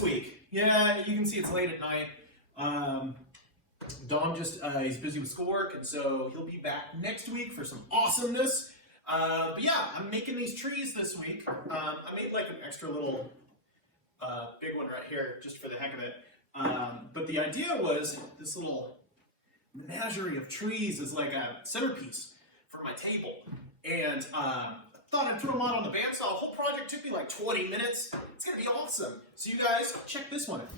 this week. Yeah, you can see it's late at night. Dom he's busy with schoolwork, and so he'll be back next week for some awesomeness. But yeah, I'm making these trees this week. I made like an extra little big one right here just for the heck of it. But the idea was this little menagerie of trees is like a centerpiece for my table. And I thought I'd throw them on the bandsaw. The whole project took me like 20 minutes. It's gonna be awesome. So you guys, check this one out.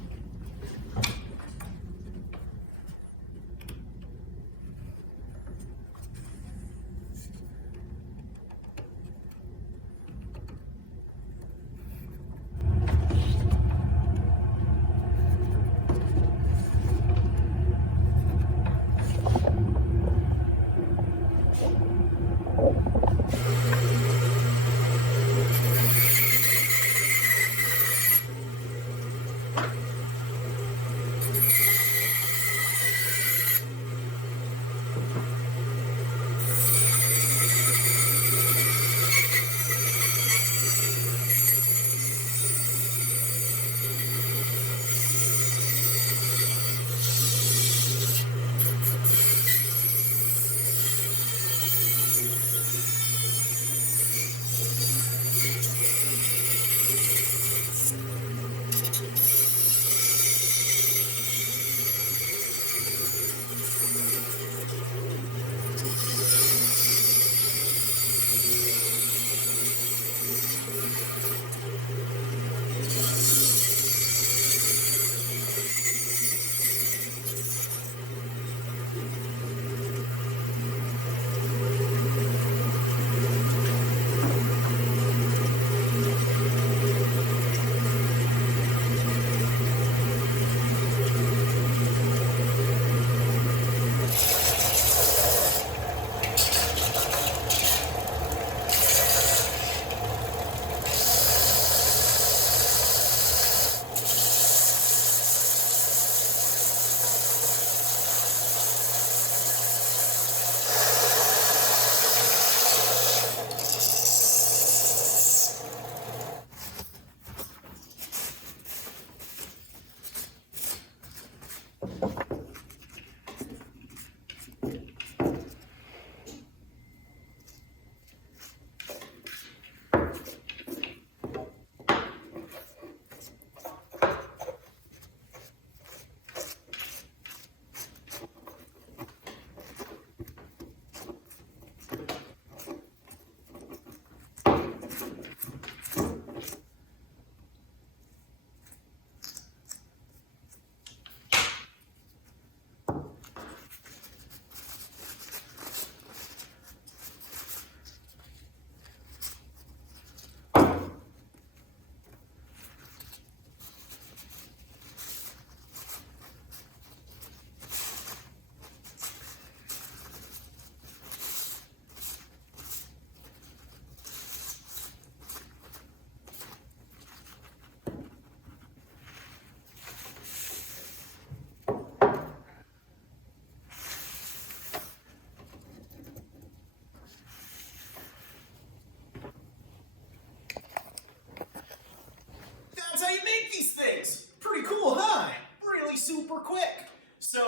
That's how you make these things. Pretty cool, huh? Really super quick. So,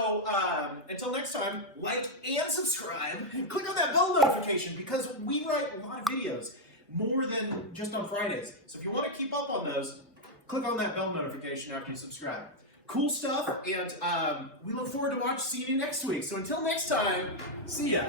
until next time, like and subscribe, and click on that bell notification because we write a lot of videos, more than just on Fridays. So if you want to keep up on those, click on that bell notification after you subscribe. Cool stuff, and we look forward to seeing you next week. So until next time, see ya.